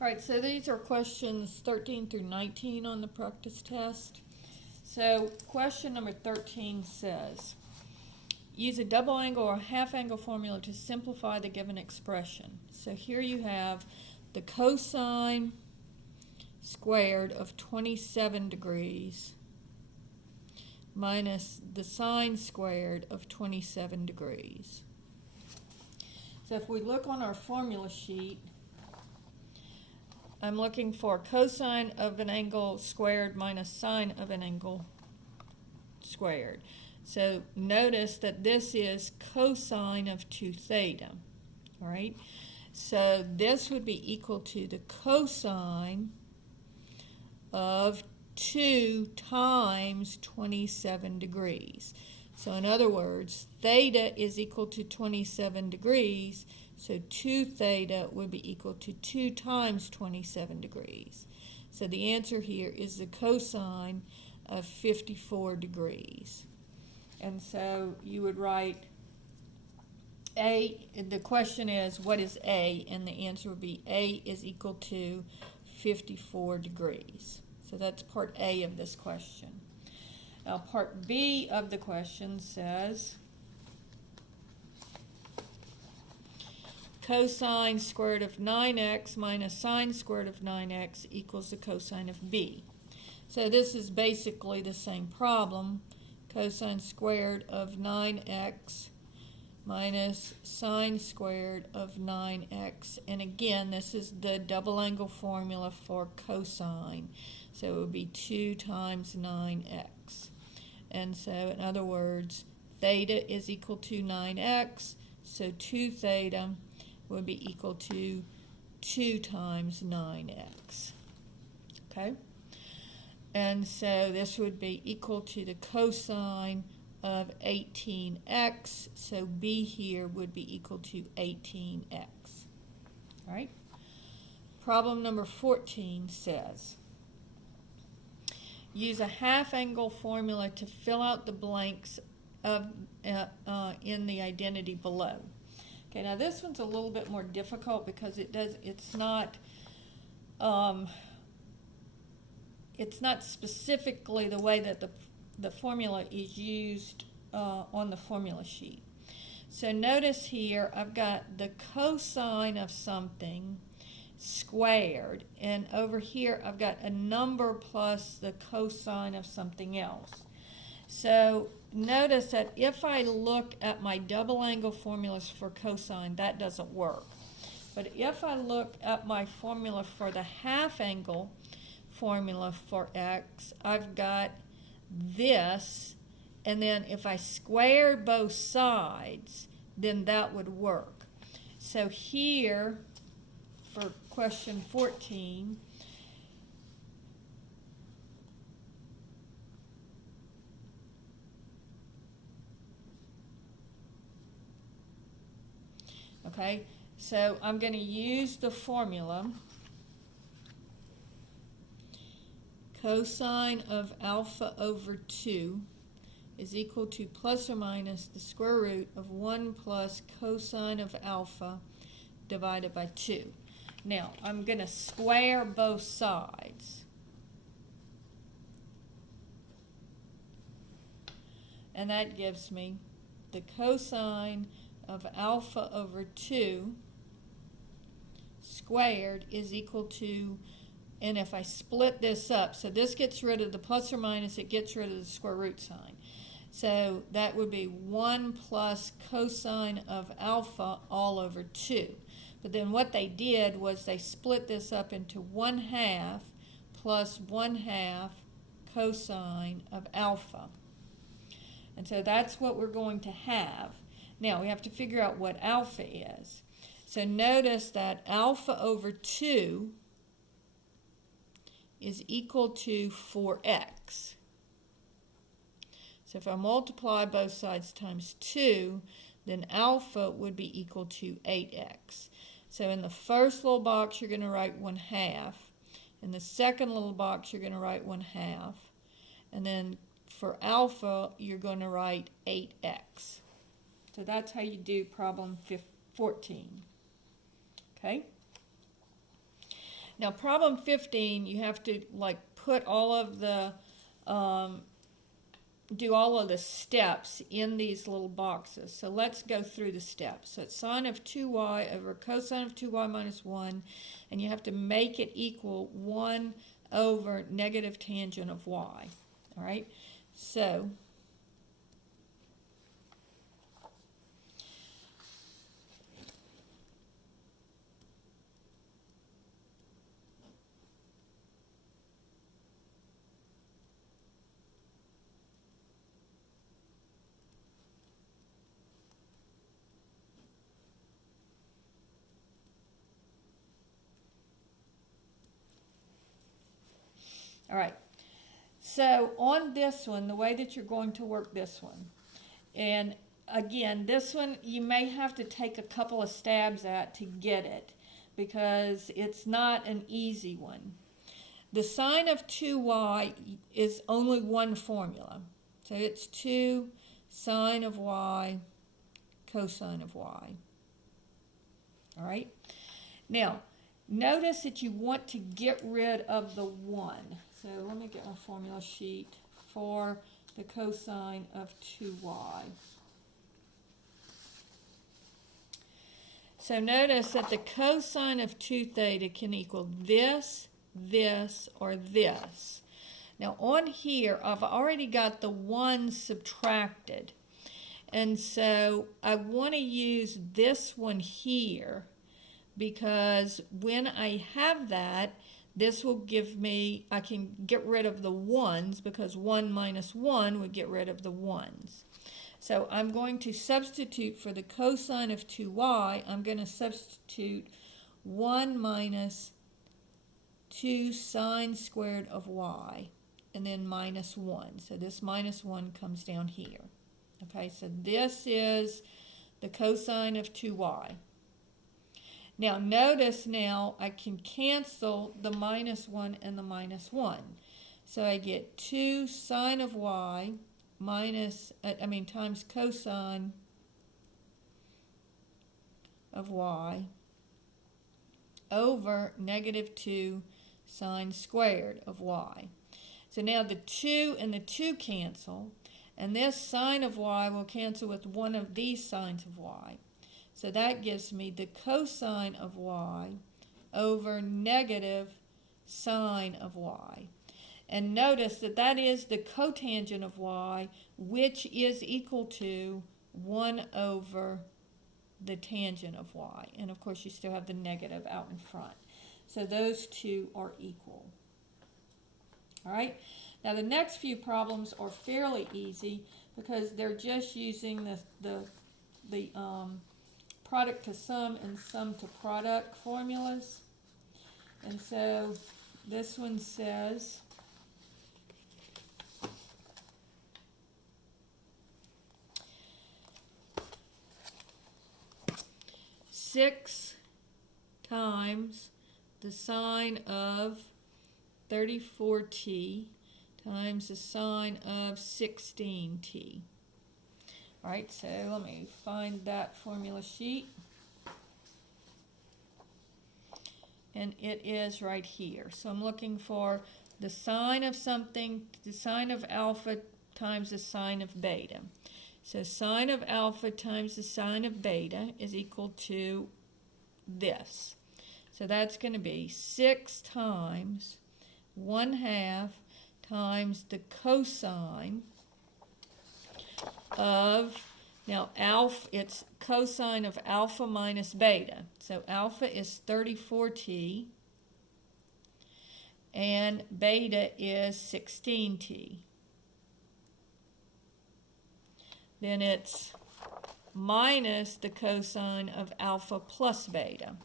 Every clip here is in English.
All right, so these are questions 13 through 19 on the practice test. So question number 13 says, use a double angle or half angle formula to simplify the given expression. So here you have the cosine squared of 27 degrees minus the sine squared of 27 degrees. So if we look on our formula sheet, I'm looking for cosine of an angle squared minus sine of an angle squared. So notice that this is cosine of 2 theta, all right? So this would be equal to the cosine of 2 times 27 degrees. So in other words, theta is equal to 27 degrees, so 2 theta would be equal to 2 times 27 degrees. So the answer here is the cosine of 54 degrees. And so you would write A, the question is, what is A? And the answer would be A is equal to 54 degrees. So that's part A of this question. Now part B of the question says, cosine squared of 9x minus sine squared of 9x equals the cosine of B. So this is basically the same problem. Cosine squared of 9x minus sine squared of 9x. And again, this is the double angle formula for cosine. So it would be 2 times 9x. And so in other words, theta is equal to 9x. So 2 theta would be equal to 2 times 9x. Okay? And so this would be equal to the cosine of 18x. So B here would be equal to 18x. All right? Problem number 14 says, use a half angle formula to fill out the blanks of, in the identity below. Okay, now this one's a little bit more difficult because it's not specifically the way that the formula is used on the formula sheet. So notice here I've got the cosine of something squared, and over here I've got a number plus the cosine of something else. So notice that if I look at my double angle formulas for cosine, that doesn't work. But if I look at my formula for the half angle formula for x, I've got this, and then if I square both sides, then that would work. So here, for question 14, okay, so I'm going to use the formula cosine of alpha over 2 is equal to plus or minus the square root of 1 plus cosine of alpha divided by 2. Now, I'm going to square both sides. And that gives me the cosine of alpha over 2 squared is equal to, and if I split this up, so this gets rid of the plus or minus, it gets rid of the square root sign. So that would be 1 plus cosine of alpha all over 2. But then what they did was they split this up into 1/2 plus 1/2 cosine of alpha. And so that's what we're going to have. Now we have to figure out what alpha is. So notice that alpha over 2 is equal to 4x. So if I multiply both sides times 2, then alpha would be equal to 8x. So in the first little box, you're going to write 1/2. In the second little box, you're going to write 1/2. And then for alpha, you're going to write 8x. So that's how you do problem 14. Okay? Now, problem 15, you have to like put all of the, do all of the steps in these little boxes. So let's go through the steps. So it's sine of 2y over cosine of 2y minus 1, and you have to make it equal 1 over negative tangent of y. All right? So all right. So on this one, the way that you're going to work this one, and again, this one you may have to take a couple of stabs at to get it because it's not an easy one. The sine of 2y is only one formula. So it's 2 sine of y cosine of y. All right? Now, notice that you want to get rid of the 1. So let me get my formula sheet for the cosine of 2y. So notice that the cosine of 2 theta can equal this, this, or this. Now on here, I've already got the 1 subtracted. And so I want to use this one here because when I have that, this will give me, I can get rid of the 1s because 1 minus 1 would get rid of the 1s. So I'm going to substitute for the cosine of 2y, I'm going to substitute 1 minus 2 sine squared of y, and then minus 1. So this minus 1 comes down here. Okay, so this is the cosine of 2y. Now notice now I can cancel the minus 1 and the minus 1. So I get 2 sine of y times cosine of y over negative 2 sine squared of y. So now the 2 and the 2 cancel, and this sine of y will cancel with one of these sines of y. So that gives me the cosine of y over negative sine of y. And notice that that is the cotangent of y, which is equal to 1 over the tangent of y. And of course you still have the negative out in front. So those two are equal. All right. Now the next few problems are fairly easy because they're just using the product to sum and sum to product formulas. And so this one says 6 times the sine of 34t times the sine of 16t. All right, so let me find that formula sheet. And it is right here. So I'm looking for the sine of something, the sine of alpha times the sine of beta. So sine of alpha times the sine of beta is equal to this. So that's going to be 6 times 1/2 times the cosine of, now alpha, it's cosine of alpha minus beta. So alpha is 34t and beta is 16t. Then it's minus the cosine of alpha plus beta.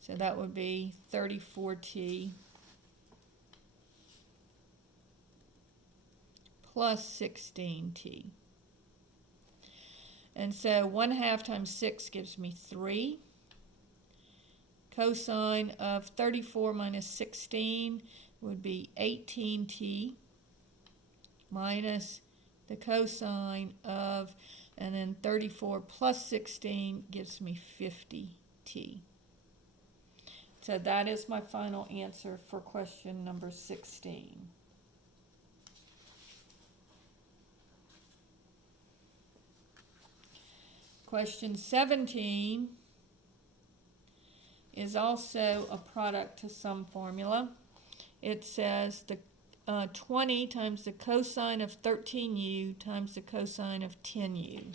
So that would be 34t plus 16t. And so 1/2 times 6 gives me 3. Cosine of 34 minus 16 would be 18t minus the cosine of, and then 34 plus 16 gives me 50t. So that is my final answer for question number 16. Question 17 is also a product to sum formula. It says the 20 times the cosine of 13u times the cosine of 10u.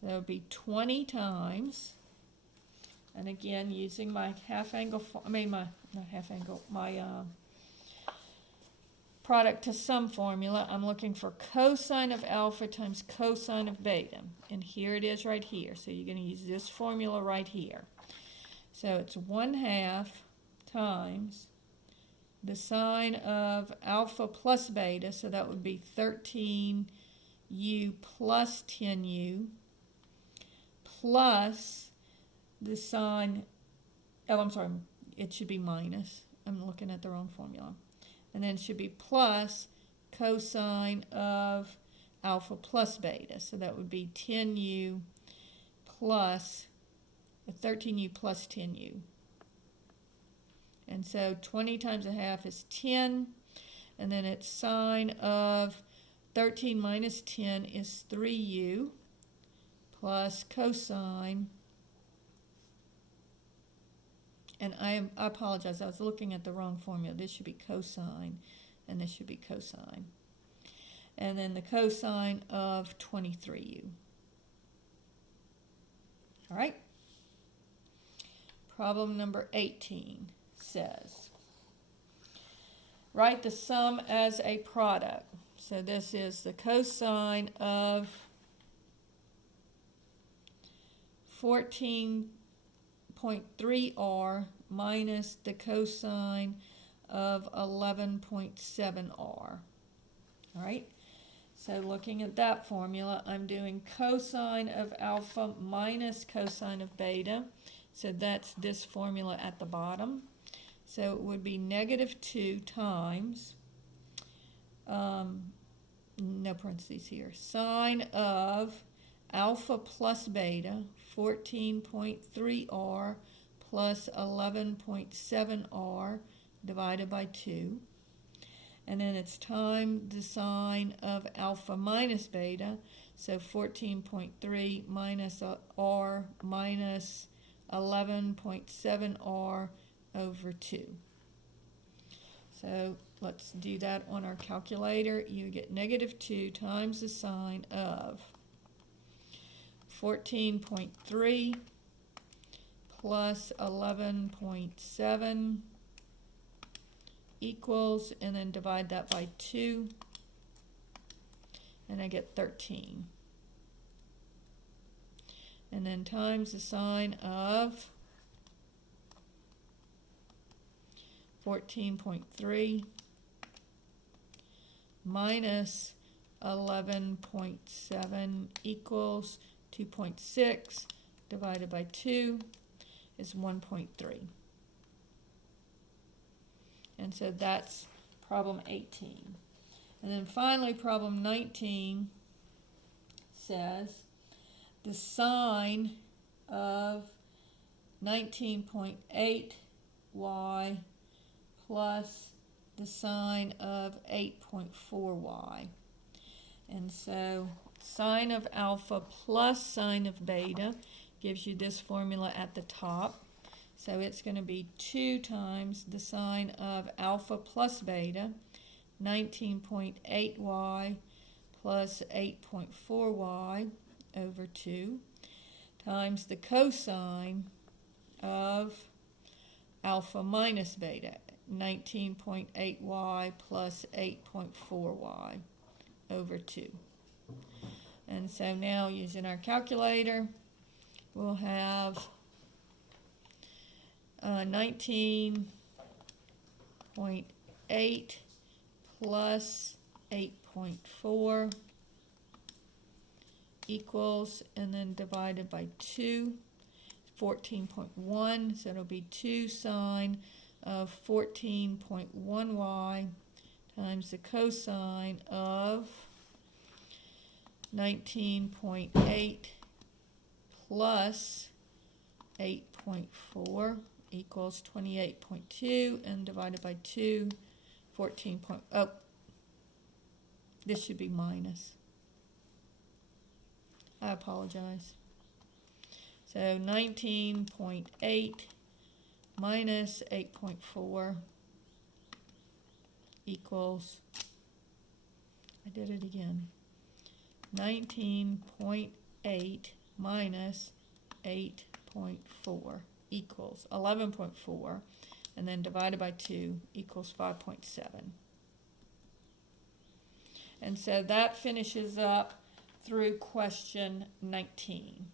So it would be 20 times, and again using my product to sum formula, I'm looking for cosine of alpha times cosine of beta. And here it is right here. So you're going to use this formula right here. So it's 1/2 times the sine of alpha plus beta, so that would be 13u plus 10u, plus the sine, it should be minus. I'm looking at the wrong formula. And then it should be plus cosine of alpha plus beta. So that would be 10u plus 13u plus 10u. And so 20 times 1/2 is 10. And then it's sine of 13 minus 10 is 3u plus cosine. And I apologize, I was looking at the wrong formula. This should be cosine, and this should be cosine. And then the cosine of 23u. All right. Problem number 18 says, write the sum as a product. So this is the cosine of 14.3r minus the cosine of 11.7r. All right, so looking at that formula, I'm doing cosine of alpha minus cosine of beta. So that's this formula at the bottom. So it would be -2 times, no parentheses here, sine of alpha plus beta, 14.3r plus 11.7r divided by 2. And then it's times the sine of alpha minus beta, so 14.3 minus r minus 11.7r over 2. So let's do that on our calculator. You get -2 times the sine of 14.3 plus 11.7 equals, and then divide that by 2, and I get 13. And then times the sine of 14.3 minus 11.7 equals 2.6 divided by 2 is 1.3. And so that's problem 18. And then finally, problem 19 says the sine of 19.8y plus the sine of 8.4y. And so sine of alpha plus sine of beta gives you this formula at the top. So it's going to be 2 times the sine of alpha plus beta, 19.8y plus 8.4y over 2, times the cosine of alpha minus beta, 19.8y plus 8.4y over 2. And so now using our calculator, we'll have 19.8 plus 8.4 equals, and then divided by 2, 14.1, so it'll be 2 sine of 14.1y times the cosine of 19.8 plus 8.4 equals 28.2, and divided by 2, 14. Oh, this should be minus. I apologize. So 19.8 minus 8.4 equals, I did it again, 19.8 minus 8.4 equals 11.4, and then divided by 2 equals 5.7. And so that finishes up through question 19.